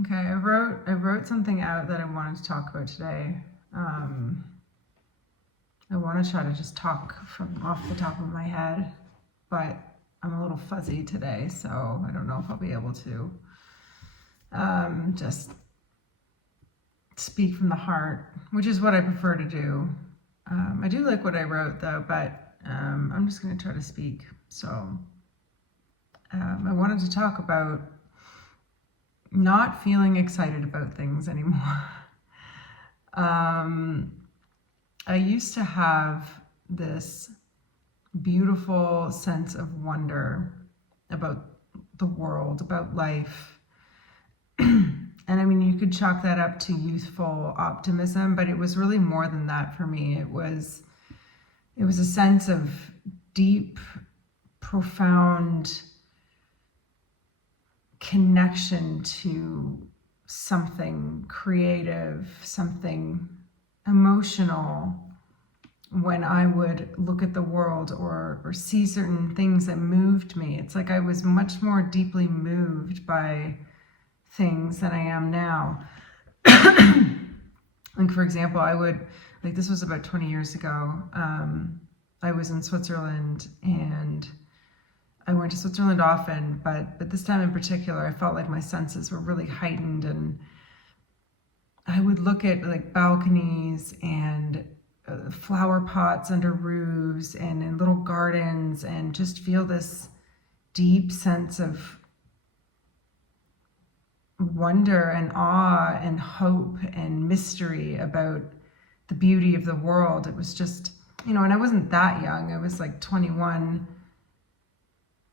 Okay, I wrote something out that I wanted to talk about today. I want to try to just talk from off the top of my head, but I'm a little fuzzy today, so I don't know if I'll be able to just speak from the heart, which is what I prefer to do. I do like what I wrote though, but I'm just going to try to speak. So I wanted to talk about not feeling excited about things anymore. I used to have this beautiful sense of wonder about the world, about life. And I mean, you could chalk that up to youthful optimism, but it was really more than that for me. It was a sense of deep, profound connection to something creative, something emotional. When I would look at the world or see certain things that moved me, it's like I was much more deeply moved by things than I am now. Like, for example, this was about 20 years ago. I was in Switzerland, and I went to Switzerland often, but this time in particular, I felt like my senses were really heightened, and I would look at like balconies and flower pots under roofs and in little gardens and just feel this deep sense of wonder and awe and hope and mystery about the beauty of the world. It was just, and I wasn't that young. I was like 21.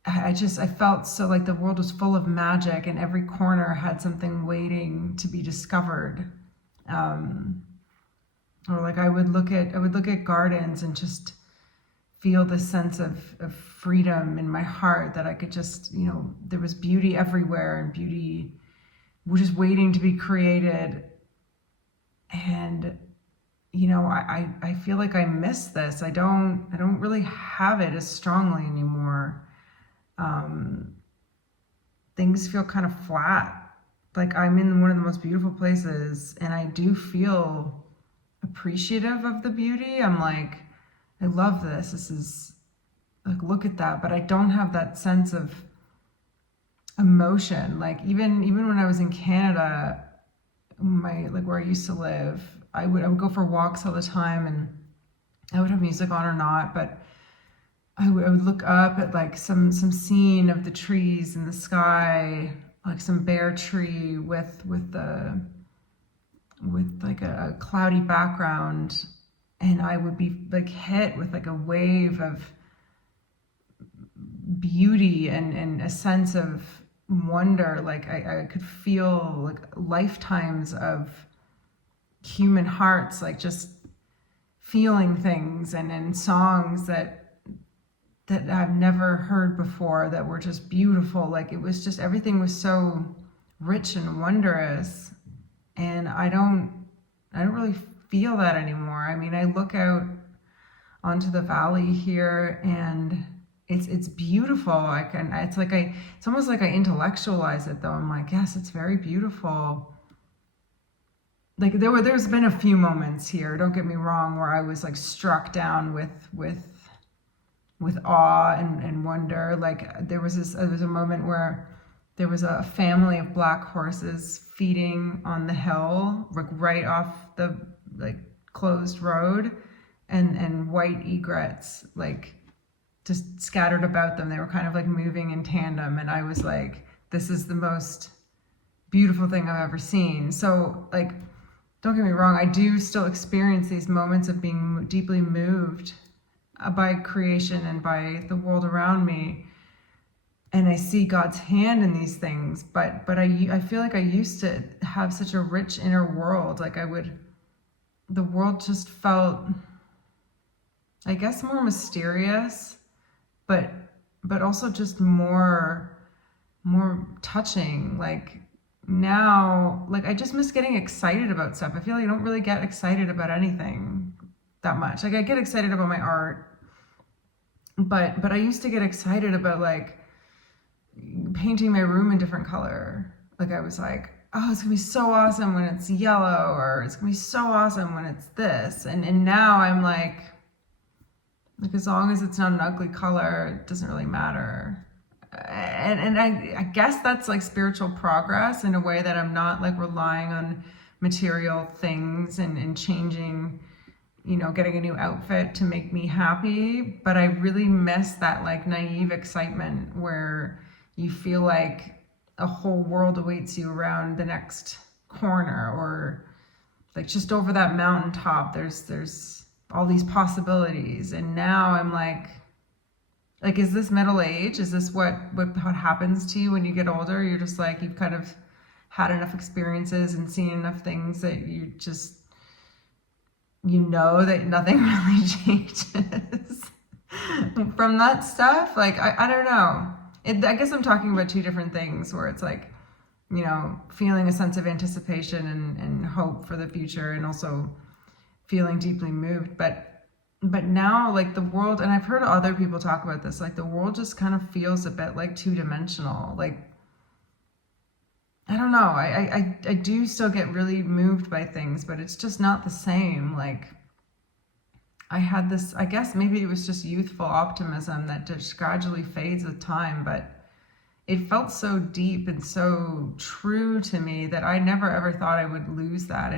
I felt so like the world was full of magic and every corner had something waiting to be discovered. Or like I would look at gardens and just feel this sense of freedom in my heart, that I could just, there was beauty everywhere, and beauty was just waiting to be created. And I feel like I miss this. I don't really have it as strongly anymore. Things feel kind of flat. Like I'm in one of the most beautiful places, and I do feel appreciative of the beauty. I'm like, I love this. This is like, look at that. But I don't have that sense of emotion. Like even when I was in Canada, where I used to live, I would go for walks all the time, and I would have music on or not, but I would look up at like some scene of the trees in the sky, like some bare tree with like a cloudy background, and I would be like hit with like a wave of beauty and a sense of wonder. Like I could feel like lifetimes of human hearts, like just feeling things, and songs that I've never heard before that were just beautiful. Like it was just, everything was so rich and wondrous. And I don't really feel that anymore. I mean, I look out onto the valley here, and it's beautiful. It's almost like I intellectualize it though. I'm like, yes, it's very beautiful. Like there's been a few moments here, don't get me wrong, where I was like struck down with awe and wonder. Like there was a moment where there was a family of black horses feeding on the hill, like right off the like closed road, and white egrets like just scattered about them. They were kind of like moving in tandem, and I was like, this is the most beautiful thing I've ever seen. So like, don't get me wrong, I do still experience these moments of being deeply moved by creation and by the world around me, and I see God's hand in these things. But I feel like I used to have such a rich inner world. Like the world just felt, I guess, more mysterious, but also just more touching. Like now, like I just miss getting excited about stuff. I feel like I don't really get excited about anything that much. Like I get excited about my art, but I used to get excited about like painting my room a different color. Like I was like, oh, it's gonna be so awesome when it's yellow, or it's gonna be so awesome when it's this. And now I'm like as long as it's not an ugly color, it doesn't really matter. And I guess that's like spiritual progress in a way, that I'm not like relying on material things and changing, getting a new outfit to make me happy. But I really miss that like naive excitement where you feel like a whole world awaits you around the next corner, or like just over that mountaintop. There's all these possibilities. And now I'm like, is this middle age? Is this what happens to you when you get older? You're just like, you've kind of had enough experiences and seen enough things that you just, that nothing really changes from that stuff. Like, I don't know. I guess I'm talking about two different things, where it's like, feeling a sense of anticipation and hope for the future, and also feeling deeply moved. But now, like, the world, and I've heard other people talk about this, like the world just kind of feels a bit like two-dimensional. Like, I don't know, I do still get really moved by things, but it's just not the same. Like, I had this, I guess maybe it was just youthful optimism that just gradually fades with time, but it felt so deep and so true to me that I never ever thought I would lose that.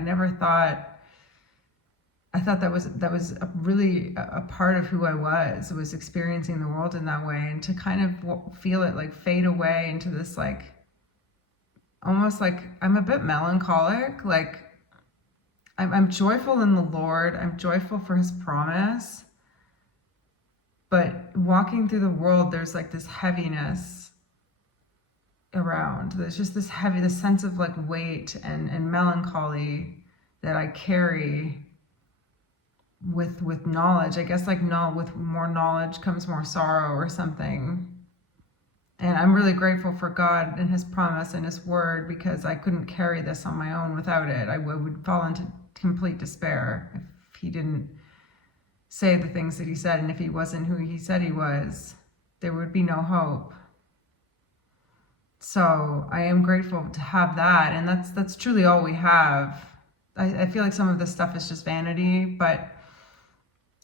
I thought that was really a part of who I was experiencing the world in that way, and to kind of feel it like fade away into this, like, almost like I'm a bit melancholic. Like, I'm joyful in the Lord. I'm joyful for his promise. But walking through the world, there's like this heaviness around. There's just this sense of like weight and melancholy that I carry with knowledge. I guess, like, no, with more knowledge comes more sorrow or something. And I'm really grateful for God and his promise and his word, because I couldn't carry this on my own without it. I would fall into complete despair if he didn't say the things that he said, and if he wasn't who he said he was, there would be no hope. So I am grateful to have that, and that's truly all we have. I feel like some of this stuff is just vanity, but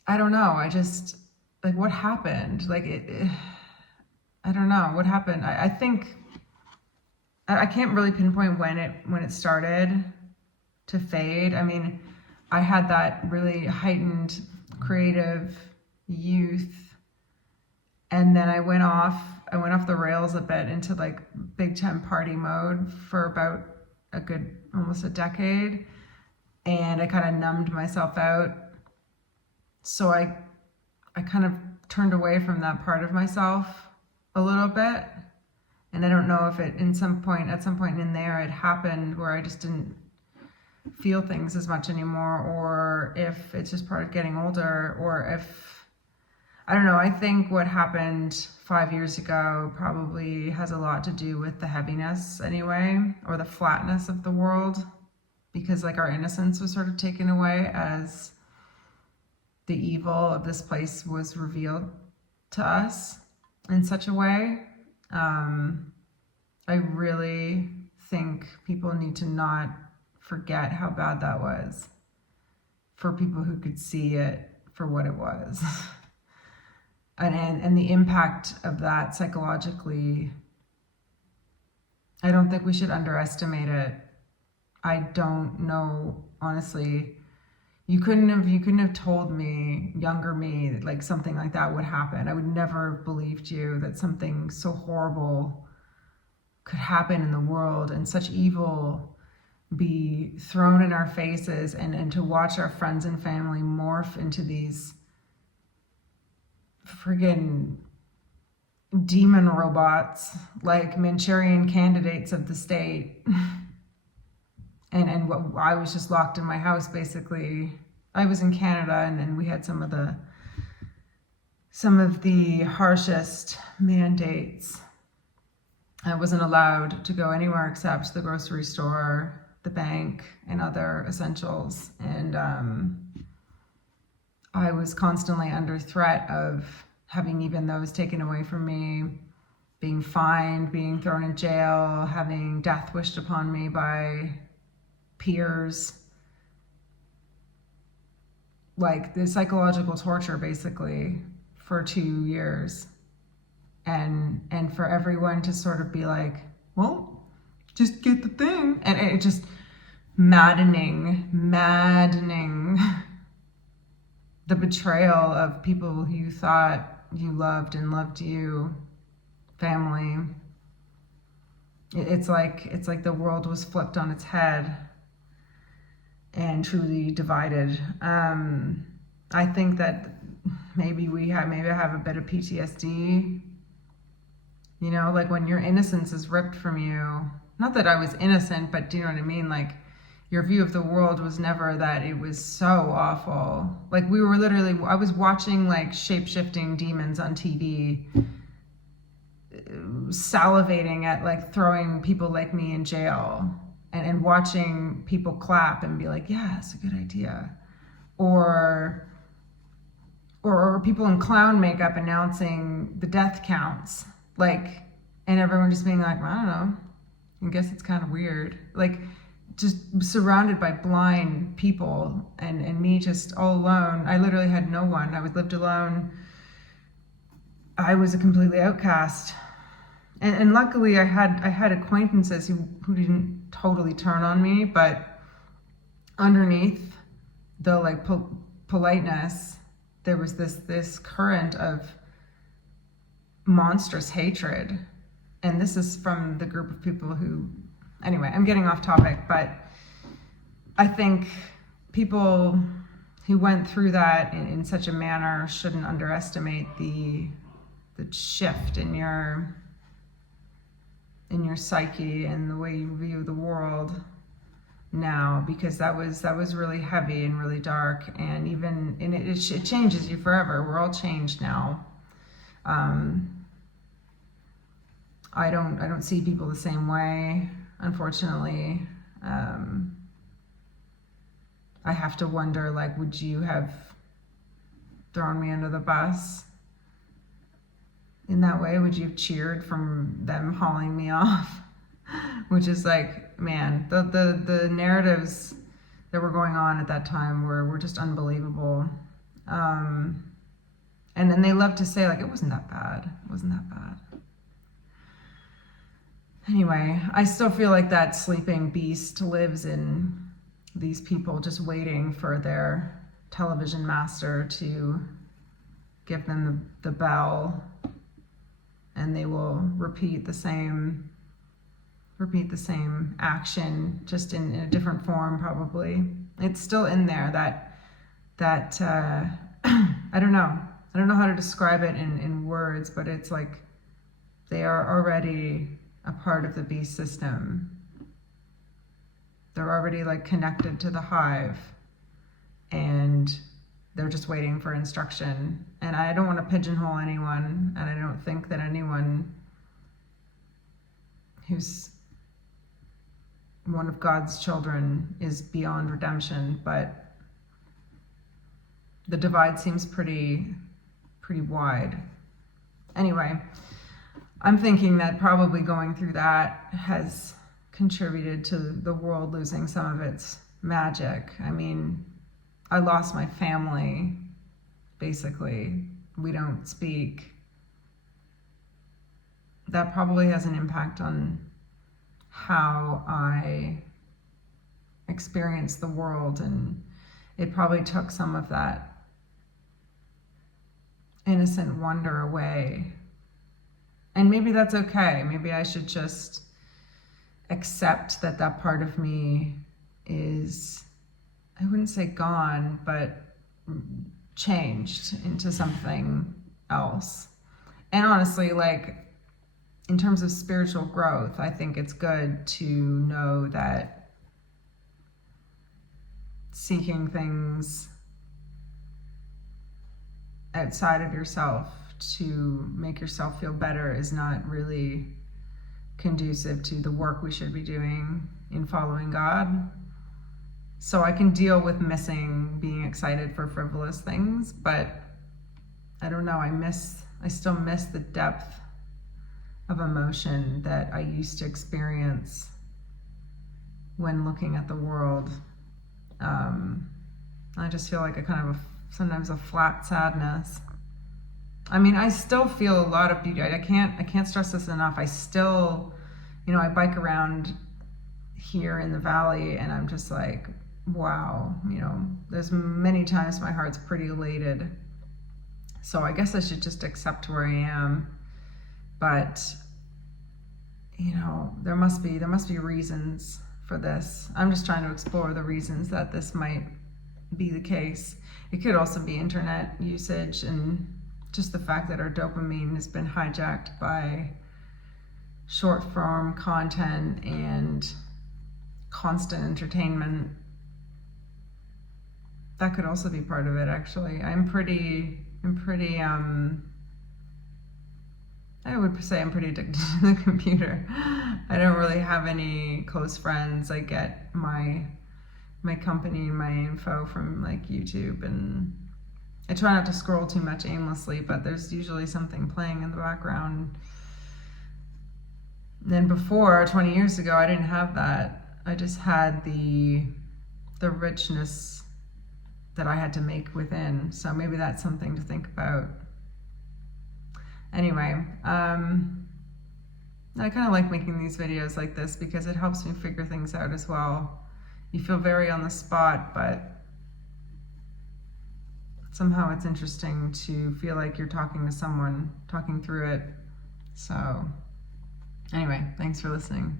I don't know. I just, like, what happened? Like, I don't know what happened. I think I can't really pinpoint when it started to fade. I mean, I had that really heightened creative youth, and then I went off the rails a bit into like big time party mode for about almost a decade, and I kind of numbed myself out. So I kind of turned away from that part of myself a little bit, and I don't know if at some point in there it happened where I just didn't feel things as much anymore, or if it's just part of getting older, or if, I don't know. I think what happened 5 years ago probably has a lot to do with the heaviness anyway, or the flatness of the world, because like our innocence was sort of taken away as the evil of this place was revealed to us in such a way. I really think people need to not forget how bad that was, for people who could see it for what it was. and the impact of that psychologically, I don't think we should underestimate it. I don't know, honestly. You couldn't have told me, younger me, that like something like that would happen. I would never have believed you that something so horrible could happen in the world, and such evil be thrown in our faces, and to watch our friends and family morph into these friggin' demon robots, like Manchurian candidates of the state. and what, I was just locked in my house, basically. I was in Canada, and we had some of the harshest mandates. I wasn't allowed to go anywhere except the grocery store, the bank, and other essentials. And I was constantly under threat of having even those taken away from me. being fined, being thrown in jail, having death wished upon me by peers. Like the psychological torture basically for 2 years. And for everyone to sort of be like, well, just get the thing. And it just maddening the betrayal of people who you thought you loved and loved you, family. It's like the world was flipped on its head and truly divided. I think that maybe I have a bit of PTSD. You know, like when your innocence is ripped from you. Not that I was innocent, but do you know what I mean? Like your view of the world was never that it was so awful. Like I was watching like shape-shifting demons on TV, salivating at like throwing people like me in jail and watching people clap and be like, yeah, it's a good idea. Or people in clown makeup announcing the death counts. Like, and everyone just being like, well, I don't know, I guess it's kind of weird. Like, just surrounded by blind people and me just all alone. I literally had no one. I lived alone. I was a completely outcast. And luckily I had acquaintances who didn't totally turn on me, but underneath the like politeness, there was this current of monstrous hatred. And this is from the group of people who, anyway, I'm getting off topic, but I think people who went through that in such a manner shouldn't underestimate the shift in your psyche and the way you view the world now, because that was really heavy and really dark, and it changes you forever. We're all changed now. I don't see people the same way, unfortunately. I have to wonder, like, would you have thrown me under the bus in that way? Would you have cheered from them hauling me off? Which is like, man, the narratives that were going on at that time were just unbelievable. And then they love to say, like, it wasn't that bad. It wasn't that bad. Anyway, I still feel like that sleeping beast lives in these people just waiting for their television master to give them the bell, and they will repeat the same action, just in a different form probably. It's still in there, that I don't know how to describe it in words, but it's like they are already a part of the beast system. They're already like connected to the hive, and they're just waiting for instruction. And I don't want to pigeonhole anyone, and I don't think that anyone who's one of God's children is beyond redemption, but the divide seems pretty wide. Anyway, I'm thinking that probably going through that has contributed to the world losing some of its magic. I mean, I lost my family, basically. We don't speak. That probably has an impact on how I experience the world, and it probably took some of that innocent wonder away. And maybe that's okay. Maybe I should just accept that part of me is, I wouldn't say gone, but changed into something else. And honestly, like, in terms of spiritual growth, I think it's good to know that seeking things outside of yourself to make yourself feel better is not really conducive to the work we should be doing in following God. So I can deal with missing being excited for frivolous things, but I don't know, I still miss the depth of emotion that I used to experience when looking at the world. I just feel like a kind of sometimes a flat sadness. I mean, I still feel a lot of beauty. I can't stress this enough. I still, I bike around here in the valley and I'm just like, wow, there's many times my heart's pretty elated. So I guess I should just accept where I am. But there must be reasons for this. I'm just trying to explore the reasons that this might be the case. It could also be internet usage and just the fact that our dopamine has been hijacked by short form content and constant entertainment. That could also be part of it, actually. I'm pretty I would say I'm pretty addicted to the computer. I don't really have any close friends. I get my company, my info from like YouTube, and I try not to scroll too much aimlessly, but there's usually something playing in the background. And then before, 20 years ago, I didn't have that. I just had the richness that I had to make within. So maybe that's something to think about. Anyway, I kind of like making these videos like this because it helps me figure things out as well. You feel very on the spot, but somehow it's interesting to feel like you're talking to someone, talking through it. So anyway, thanks for listening.